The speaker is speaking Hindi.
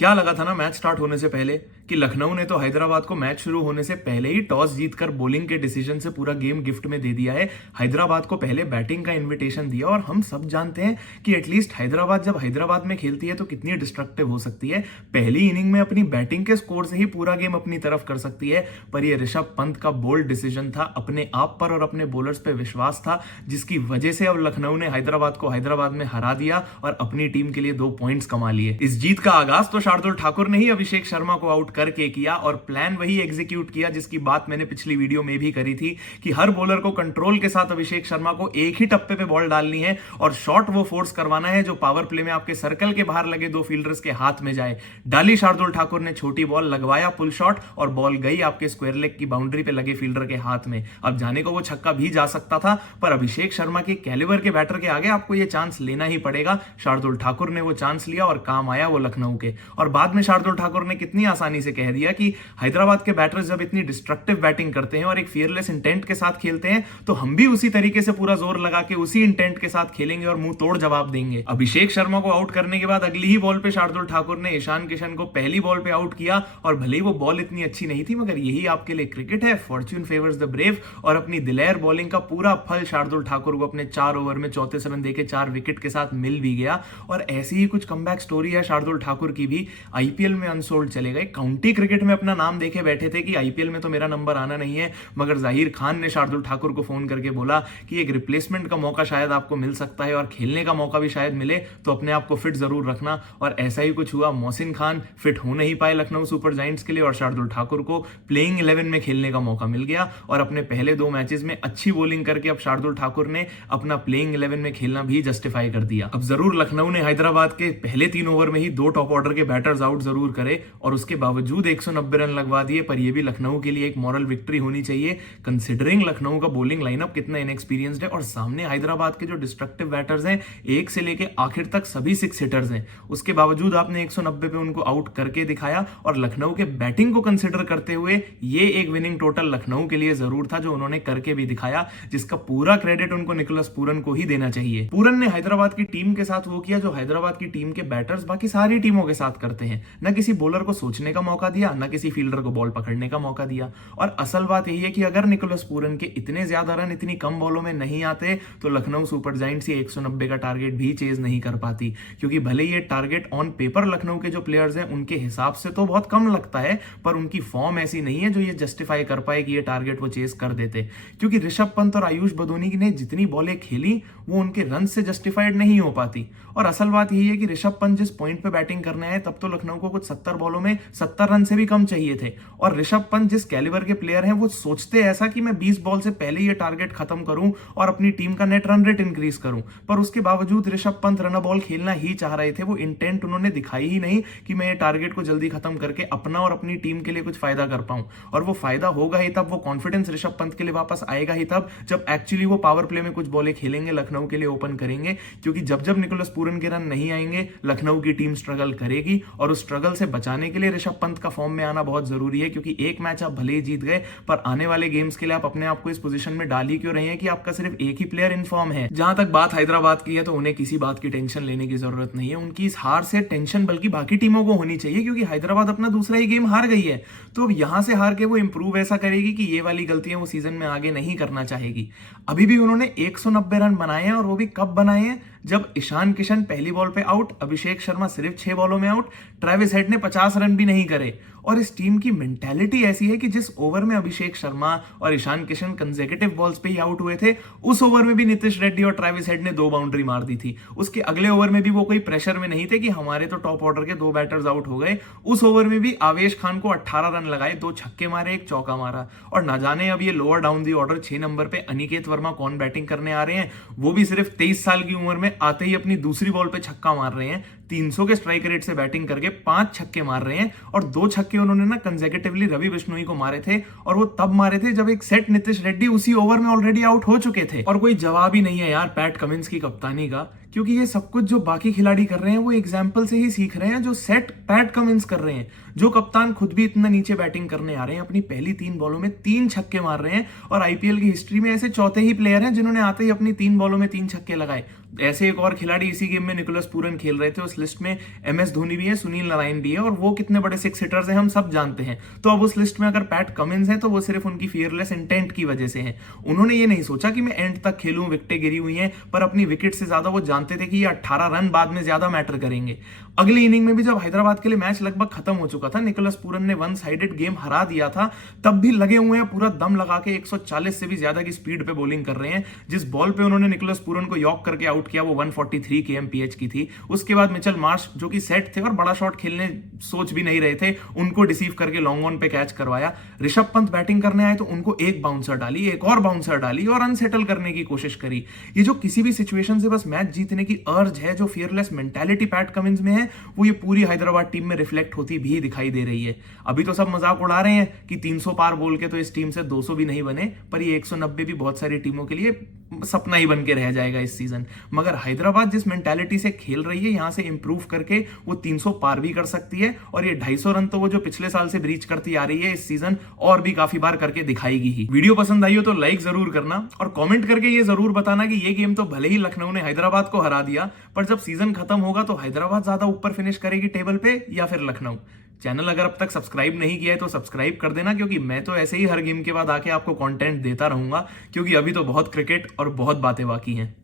क्या लगा था ना मैच स्टार्ट होने से पहले कि लखनऊ ने तो हैदराबाद को मैच शुरू होने से पहले ही टॉस जीतकर बॉलिंग के डिसीजन से पूरा गेम गिफ्ट में दे दिया है। हैदराबाद को पहले बैटिंग का इनविटेशन दिया और हम सब जानते हैं कि एटलीस्ट हैदराबाद जब हैदराबाद में खेलती है तो कितनी डिस्ट्रक्टिव हो सकती है। पहली इनिंग में अपनी बैटिंग के स्कोर से ही पूरा गेम अपनी तरफ कर सकती है। पर यह ऋषभ पंत का बोल्ड डिसीजन था, अपने आप पर और अपने बॉलर्स पे विश्वास था, जिसकी वजह से अब लखनऊ ने हैदराबाद को हैदराबाद में हरा दिया और अपनी टीम के लिए 2 पॉइंट्स कमा लिए। इस जीत का आगाज तो शार्दुल ठाकुर ने ही अभिषेक शर्मा को आउट करके किया और प्लान वही एग्जीक्यूट किया जिसकी बात मैंने पिछली वीडियो में भी करी थी कि हर बॉलर को कंट्रोल के साथ अभिषेक शर्मा को एक ही टप्पे पे बॉल डालनी है और शॉट वो फोर्स करवाना है जो पावर प्ले में आपके सर्कल के बाहर लगे 2 फील्डर्स के हाथ में जाए। डाली शार्दुल ठाकुर ने छोटी बॉल, लगवाया पुल शॉट और बॉल गई आपके स्क्वायर लेग की बाउंड्री पे लगे फील्डर के हाथ में। अब जाने को वो छक्का भी जा सकता था, पर अभिषेक शर्मा के कैलिबर के बैटर के आगे आपको ये चांस लेना ही पड़ेगा। शार्दुल ठाकुर ने वो चांस लिया और काम आया वो लखनऊ के। और बाद में शार्दुल ठाकुर ने कितनी आसानी से कह दिया कि हैदराबाद के बैटर्स जब इतनी डिस्ट्रक्टिव बैटिंग करते हैं और एक फियरलेस इंटेंट के साथ खेलते हैं तो हम भी उसी तरीके से पूरा जोर लगा के उसी इंटेंट के साथ खेलेंगे और मुंह तोड़ जवाब देंगे। अभिषेक शर्मा को आउट करने के बाद अगली ही बॉल पे शार्दुल ठाकुर ने ईशान किशन को पहली बॉल पे आउट किया और भले ही वो बॉल इतनी अच्छी नहीं थी, मगर यही आपके लिए क्रिकेट है, फॉर्च्यून फेवर्स द ब्रेव। और अपनी दिलेर बॉलिंग का पूरा फल शार्दुल ठाकुर को अपने 4 ओवर में 34 रन देके 4 विकेट के साथ मिल भी गया। और ऐसी ही कुछ कमबैक स्टोरी है शार्दुल ठाकुर की भी। आईपीएल में अनसोल्ड चले गए, काउंटी क्रिकेट में अपना नाम देखे बैठे थे कि आईपीएल में तो मेरा नंबर आना नहीं है, मगर जाहिर खान ने शार्दुल ठाकुर को फोन करके बोला कि एक रिप्लेसमेंट का मौका शायद आपको मिल सकता है और खेलने का मौका भी शायद मिले, तो अपने आप को फिट जरूर रखना। और ऐसा ही कुछ हुआ। मोहसिन खान फिट हो नहीं पाए लखनऊ सुपर जायंट्स के लिए और शार्दुल ठाकुर को प्लेइंग 11 में खेलने का मौका मिल गया और अपने पहले 2 मैचेस में अच्छी बॉलिंग करके अब शार्दुल ठाकुर ने अपना प्लेइंग 11 में खेलना भी जस्टिफाई कर दिया। अब जरूर लखनऊ ने हैदराबाद के पहले 3 ओवर में ही 2 टॉप ऑर्डर के बैटर्स आउट जरूर करे और उसके बावजूद 190 रन लगवा दिए, पर यह भी लखनऊ के लिए एक मॉरल विक्ट्री होनी चाहिए कंसिडरिंग लखनऊ का बॉलिंग लाइनअप कितना इनएक्सपीरियंस्ड है और सामने हैदराबाद के जो डिस्ट्रक्टिव बैटर्स हैं, एक से लेके आखिर तक सभी 6 हिटर्स हैं। उसके बावजूद आपने 190 पे उनको आउट करके दिखाया और लखनऊ के बैटिंग को कंसिडर करते हुए ये एक विनिंग टोटल लखनऊ के लिए जरूर था जो उन्होंने करके भी दिखाया, जिसका पूरा क्रेडिट उनको निकोलस पूरन को ही देना चाहिए। पूरन ने हैदराबाद की टीम के साथ वो किया जो हैदराबाद की टीम के बैटर्स बाकी सारी टीमों के साथ करते हैं, न किसी बॉलर को सोचने का मौका दिया, न किसी फील्डर को बॉल पकड़ने का मौका दिया। और असल बात यही है कि अगर निकोलस पूरन के इतने ज्यादा रन इतनी कम बॉलों में नहीं आते तो लखनऊ सुपर जायंट्स ये 190 का टारगेट भी चेज नहीं कर पाती, क्योंकि भले ये टारगेट ऑन पेपर लखनऊ के जो प्लेयर्स हैं उनके हिसाब से तो बहुत कम लगता है, पर उनकी फॉर्म ऐसी नहीं है जो ये जस्टिफाई कर पाए कि ये टारगेट वो चेज कर देते। क्योंकि ऋषभ पंत और आयुष बदोनी ने जितनी बॉलें खेली वो उनके रन से जस्टिफाइड नहीं हो पाती। और असल बात यही है कि ऋषभ पंत जिस पॉइंट पे बैटिंग करने आए तब तो लखनऊ को कुछ 70 बॉलों में 70 रन से भी कम चाहिए थे, और ऋषभ पंत जिस कैलिबर के प्लेयर हैं वो सोचते ऐसा कि मैं 20 बॉल से पहले ये टारगेट खत्म करूं और अपनी टीम का नेट रन रेट इंक्रीज करूं। पर उसके बावजूद ऋषभ पंत रन बॉल खेलना ही चाह रहे थे, वो इंटेंट उन्होंने दिखाई ही नहीं कि मैं ये टारगेट को जल्दी खत्म करके अपना और अपनी टीम के लिए कुछ फायदा कर पाऊं। और वो फायदा होगा ही तब, वो कॉन्फिडेंस ऋषभ पंत के लिए वापस आएगा ही तब जब एक्चुअली वो पावर प्ले में कुछ बॉलें खेलेंगे, लखनऊ के लिए ओपन करेंगे। क्योंकि जब जब निकोलस पूरन के रन नहीं आएंगे लखनऊ की टीम स्ट्रगल करेगी, और उस स्ट्रगल से बचाने के लिए ऋषभ पंत का फॉर्म में आना बहुत जरूरी है। क्योंकि एक मैच आप भले ही जीत गए, पर आने वाले गेम्स के लिए आप अपने आप को इस पोजीशन में डाल ही क्यों रहे हैं कि आपका सिर्फ एक ही प्लेयर इन फॉर्म है। जहां तक बात हैदराबाद की है तो उन्हें किसी बात की टेंशन लेने की जरूरत नहीं है। उनकी इस हार से टेंशन बल्कि बाकी टीमों को होनी चाहिए, क्योंकि हैदराबाद अपना दूसरा ही गेम हार गई है। तो अब यहां से हार के वो इंप्रूव ऐसा करेगी कि ये वाली गलतियां वो सीजन में आगे नहीं करना चाहेगी। अभी भी उन्होंने 190 रन बनाए हैं, और वो भी कब बनाए हैं? जब ईशान किशन पहली बॉल पे आउट, अभिषेक शर्मा सिर्फ 6 बॉलों में आउट, ट्रेविस हेड ने 50 रन भी नहीं करे। और इस टीम की मेंटालिटी ऐसी है कि जिस ओवर में अभिषेक शर्मा और ईशान किशन कंसेक्यूटिव बॉल्स पे ही आउट हुए थे, उस ओवर में भी नीतीश रेड्डी और ट्रेविस हेड ने 2 बाउंड्री मार दी थी। उसके अगले ओवर में भी वो कोई प्रेशर में नहीं थे कि हमारे तो टॉप ऑर्डर के 2 बैटर्स आउट हो गए। उस ओवर में भी आवेश खान को 18 रन लगाए, 2 छक्के मारे, 1 चौका मारा। और ना जाने अब ये lower down the order 6 number पे अनिकेत वर्मा कौन बैटिंग करने आ रहे हैं, वो भी सिर्फ 23 साल की उम्र में आते ही अपनी दूसरी बॉल पे छक्का मार रहे हैं। 300 के स्ट्राइक रेट से बैटिंग करके 5 छक्के मार रहे हैं, और 2 छक्के उन्होंने ना कंसेक्यूटिवली रवि बिश्नोई को मारे थे, और वो तब मारे थे जब एक सेट नीतीश रेड्डी उसी ओवर में ऑलरेडी आउट हो चुके थे। और कोई जवाब ही नहीं है यार पैट कमिंस की कप्तानी का, क्योंकि ये सब कुछ जो बाकी खिलाड़ी कर रहे हैं वो एग्जाम्पल से ही सीख रहे हैं जो सेट पैट कमिंस कर रहे हैं। जो कप्तान खुद भी इतना नीचे बैटिंग करने आ रहे हैं, अपनी पहली 3 बॉलों में 3 छक्के मार रहे हैं, और आईपीएल की हिस्ट्री में ऐसे चौथे ही प्लेयर हैं जिन्होंने आते ही अपनी 3 बॉलों में 3 छक्के लगाए। ऐसे एक और खिलाड़ी इसी गेम में निकोलस पूरन खेल रहे थे, उस लिस्ट में MS धोनी भी है, सुनील नारायण भी है, और वो कितने बड़े 6 हिटर्स हैं हम सब जानते हैं। तो अब उस लिस्ट में अगर पैट कमिंस है तो वो सिर्फ उनकी फियरलेस इंटेंट की वजह से है। उन्होंने ये नहीं सोचा कि मैं एंड तक खेलूं, विकेटें गिरी हुई हैं, पर अपनी विकेट से ज्यादा वो जानते थे कि ये 18 रन बाद में ज्यादा मैटर करेंगे। अगली इनिंग में भी जब हैदराबाद के लिए मैच लगभग खत्म हो चुका था, निकोलस पूरन ने वन साइडेड गेम हरा दिया था, तब भी लगे हुए हैं, पूरा दम लगा के 140 से भी ज्यादा की स्पीड पे बॉलिंग कर रहे हैं। जिस बॉल पे उन्होंने निकोलस पूरन को यॉक करके आउट किया वो 143 kmph की थी। उसके बाद मिचेल मार्श जो कि सेट थे और बड़ा शॉट खेलने सोच भी नहीं रहे थे, उनको डिसीव करके लॉन्ग ऑन पे कैच करवाया। ऋषभ पंत बैटिंग करने आए तो उनको एक बाउंसर डाली, एक और बाउंसर डाली और अनसेटल करने की कोशिश करी। ये जो किसी भी सिचुएशन से बस मैच जीतने की अर्ज है, जो फियरलेस मेंटालिटी पैट कमिंस में है, वो ये पूरी हैदराबाद टीम में रिफ्लेक्ट होती भी दिखाई दे रही है। अभी तो सब मजाक उड़ा रहे हैं कि 300 पार बोल के तो इस टीम से 200 भी नहीं बने, पर ये 190 भी बहुत सारी टीमों के लिए सपना ही बन के रह जाएगा इस सीजन। मगर हैदराबाद जिस मेंटालिटी से खेल रही है, यहां से इंप्रूव करके वो 300 पार भी कर सकती है, और ये 250 रन तो वो जो पिछले साल से ब्रीच करती आ रही है इस सीजन और भी काफी बार करके दिखाएगी ही। वीडियो पसंद आई हो तो लाइक जरूर करना और कमेंट करके ये जरूर बताना कि ये गेम तो भले ही लखनऊ ने हैदराबाद को हरा दिया, पर जब सीजन खत्म होगा तो हैदराबाद ज्यादा ऊपर फिनिश करेगी टेबल पे या फिर लखनऊ। चैनल अगर अब तक सब्सक्राइब नहीं किया है तो सब्सक्राइब कर देना, क्योंकि मैं तो ऐसे ही हर गेम के बाद आके आपको कंटेंट देता रहूंगा, क्योंकि अभी तो बहुत क्रिकेट और बहुत बातें बाकी हैं।